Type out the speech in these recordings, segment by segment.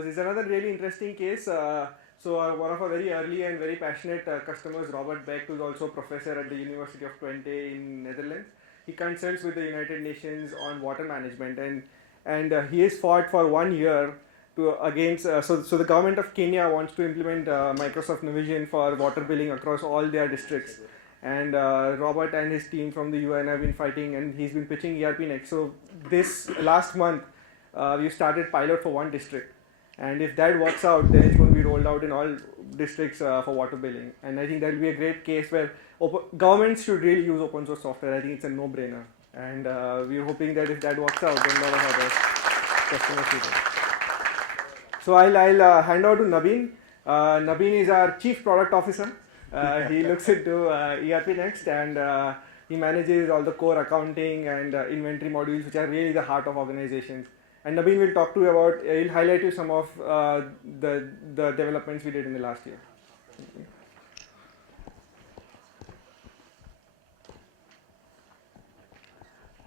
this is another really interesting case. One of our very early and very passionate customers, Robert Beck, who is also a professor at the University of Twente in Netherlands. He consults with the United Nations on water management, and he has fought for 1 year to against. So the government of Kenya wants to implement Microsoft Navision for water billing across all their districts. And Robert and his team from the UN have been fighting, and he's been pitching ERPNext. So this last month, we started pilot for one district, and if that works out, then it's going to be rolled out in all districts for water billing. And I think that will be a great case where governments should really use open source software. I think it's a no-brainer, and we're hoping that if that works out, then a lot of other customers will. So I'll hand over to Nabin. Nabin is our chief product officer. He looks into ERPNext, and he manages all the core accounting and inventory modules, which are really the heart of organizations. And Nabin will talk to you about, he'll highlight you some of the developments we did in the last year.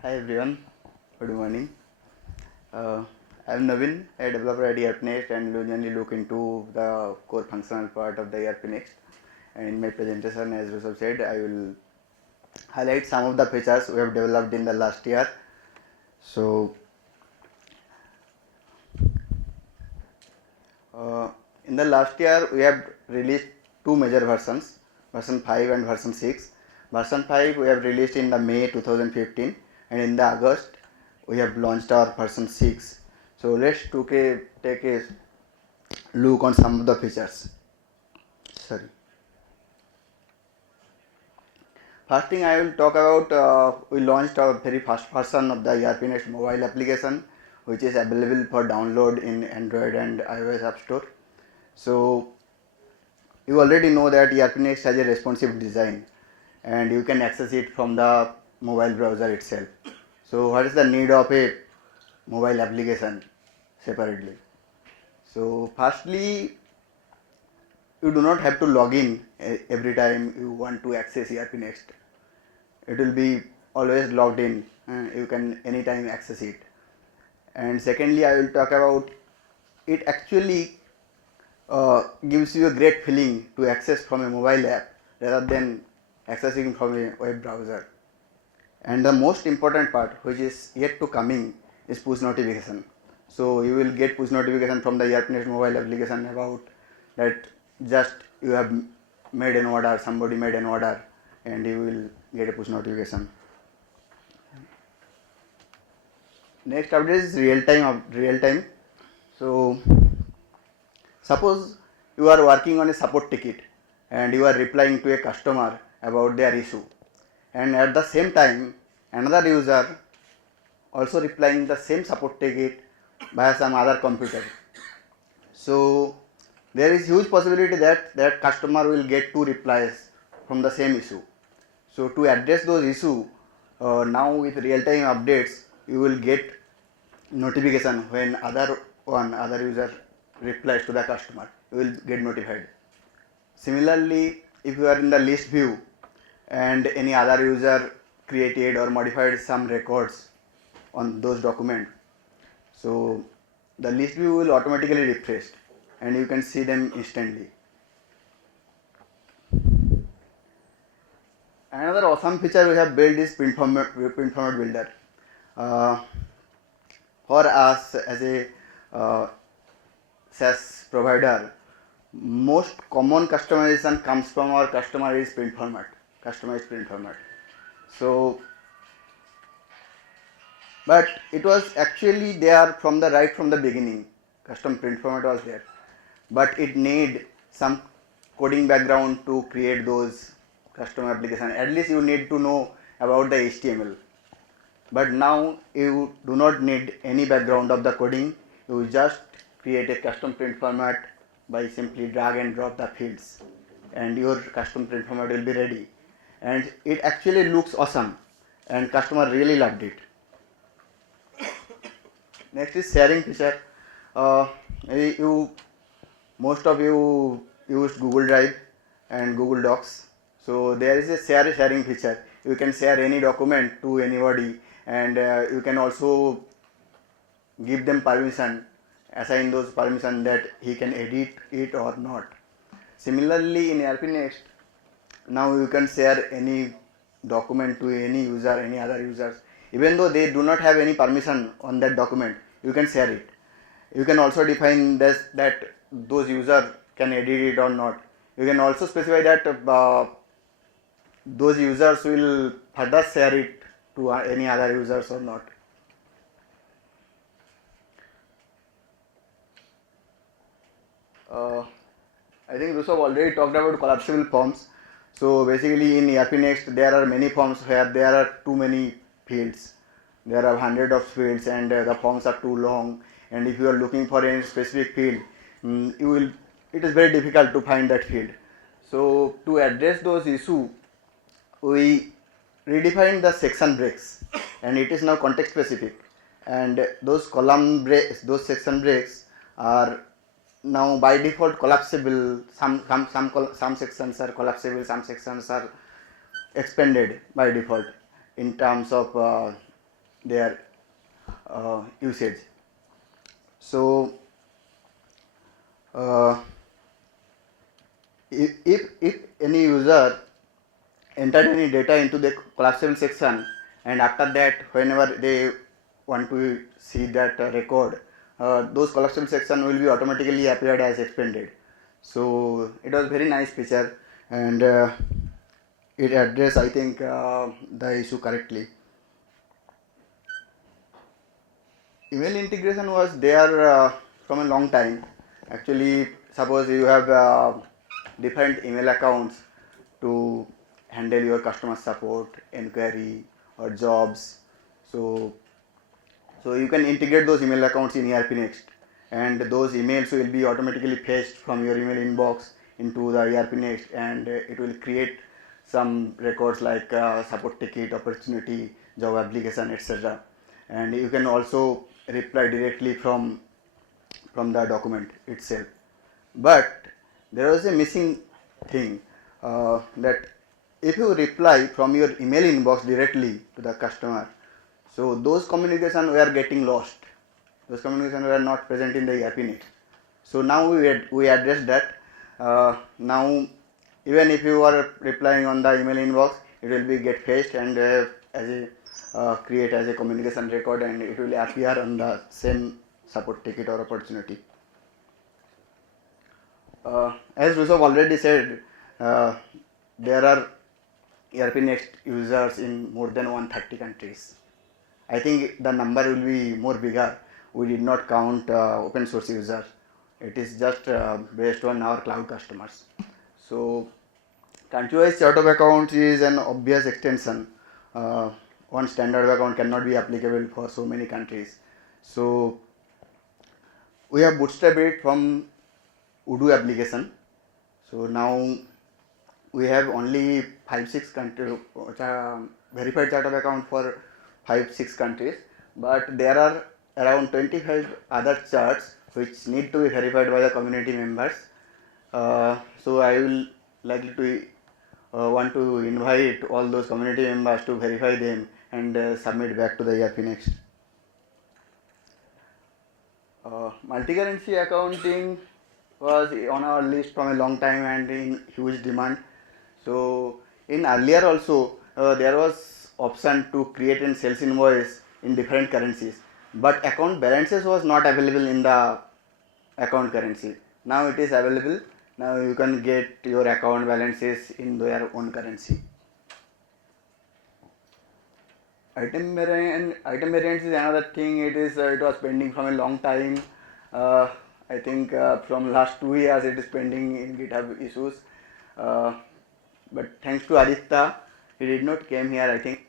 Hi everyone, good morning. I'm Nabin, a developer at ERPNext, and usually look into the core functional part of the ERPNext. And in my presentation, as Rushabh said, I will highlight some of the features we have developed in the last year. So, in the last year, we have released two major versions, version 5 and version 6. Version 5 we have released in the May 2015, and in the August we have launched our version 6. So let's take a look on some of the features. First thing I will talk about, we launched our very first version of the ERPNext mobile application, which is available for download in Android and iOS App Store. So you already know that ERPNext has a responsive design, and you can access it from the mobile browser itself. So what is the need of a mobile application separately? So firstly, you do not have to log in every time you want to access ERPNext. It will be always logged in, you can anytime access it. And secondly, I will talk about it actually gives you a great feeling to access from a mobile app rather than accessing from a web browser. And the most important part, which is yet to coming, is push notification. So you will get push notification from the ERPNext mobile application about that just you have made an order, somebody made an order, and you will get a push notification. Next update is real-time. So suppose you are working on a support ticket and you are replying to a customer about their issue, and at the same time another user also replying the same support ticket via some other computer. So there is huge possibility that that customer will get two replies from the same issue. So to address those issues, now with real-time updates, you will get notification when other user replies to the customer. You will get notified. Similarly, if you are in the list view and any other user created or modified some records on those documents, so the list view will automatically refresh and you can see them instantly. Another awesome feature we have built is print format builder. For us as a SaaS provider, most common customization comes from our customized print format. So, but it was actually there from the beginning. Custom print format was there, but it need some coding background to create those custom application. At least you need to know about the HTML. But now you do not need any background of the coding. You just create a custom print format by simply drag and drop the fields, and your custom print format will be ready. And it actually looks awesome, and customer really loved it. Next is sharing feature. Most of you used Google Drive and Google Docs. So there is a sharing feature. You can share any document to anybody, and you can also give them permission assign those permission that he can edit it or not. Similarly, in ERPNext, now you can share any document to any user, any other users, even though they do not have any permission on that document, you can share it. You can also define this, that those user can edit it or not. You can also specify that those users will further share it to any other users or not. I think Rushabh already talked about collapsible forms. So basically in ERPNext there are many forms where there are too many fields. There are hundreds of fields and the forms are too long, and if you are looking for any specific field, it is very difficult to find that field. So to address those issues, we redefined the section breaks, and it is now context specific, and those column breaks, those section breaks are now by default collapsible. Some sections are collapsible, some sections are expanded by default in terms of their usage. So if any user entered any data into the collapsible section, and after that whenever they want to see that record, those collapsible section will be automatically appeared as expanded. So it was very nice feature, and it addressed, I think, the issue correctly. Email integration was there from a long time. Actually, suppose you have different email accounts to handle your customer support, inquiry, or jobs. So you can integrate those email accounts in ERPNext, and those emails will be automatically fetched from your email inbox into the ERPNext, and it will create some records like support ticket, opportunity, job application, etc. And you can also reply directly from the document itself. But there was a missing thing, that if you reply from your email inbox directly to the customer, so those communications were getting lost. Those communications were not present in the ERPNext. So now we addressed that. Now even if you are replying on the email inbox, it will be get fetched and as a create as a communication record, and it will appear on the same support ticket or opportunity. As Rushabh already said, there are ERPNext users in more than 130 countries. I think the number will be more bigger. We did not count open source users. It is just based on our cloud customers. So country-wise chart of accounts is an obvious extension. One standard account cannot be applicable for so many countries. So we have bootstrapped it from Odoo application. So now we have only 5-6 countries verified chart of account for 5-6 countries, but there are around 25 other charts which need to be verified by the community members. So I will likely to want to invite all those community members to verify them and submit back to the ERPNext. Multi-currency accounting was on our list from a long time and in huge demand. So in earlier also there was option to create and sales invoice in different currencies, but account balances was not available in the account currency. Now it is available. Now you can get your account balances in their own currency. Item variance is another thing. It was pending from a long time. I think from last 2 years it is pending in GitHub issues. But thanks to Aditya, he did not came here. I think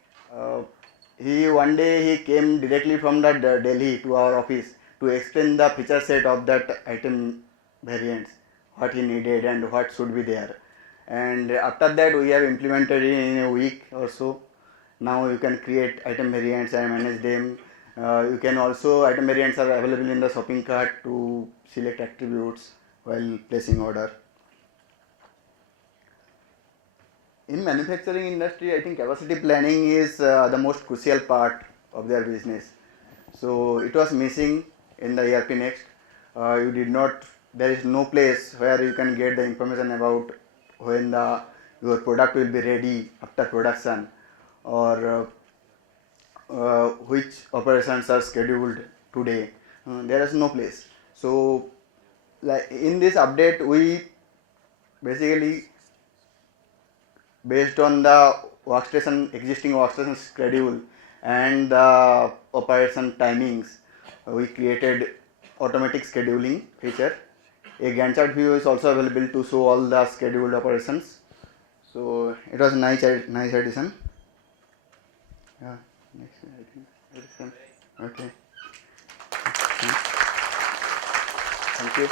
one day he came directly from the Delhi to our office to explain the feature set of that item variants, what he needed and what should be there. And after that we have implemented it in a week or so. Now you can create item variants and manage them. You can also, item variants are available in the shopping cart to select attributes while placing order. In manufacturing industry, I think capacity planning is the most crucial part of their business. So it was missing in the ERPNext. you did not, there is no place where you can get the information about when your product will be ready after production, or which operations are scheduled today. There is no place. So like in this update, we basically, based on the existing workstation schedule and the operation timings, we created automatic scheduling feature. A Gantt chart view is also available to show all the scheduled operations. So it was nice addition. Yeah, next addition. Okay. Thank you.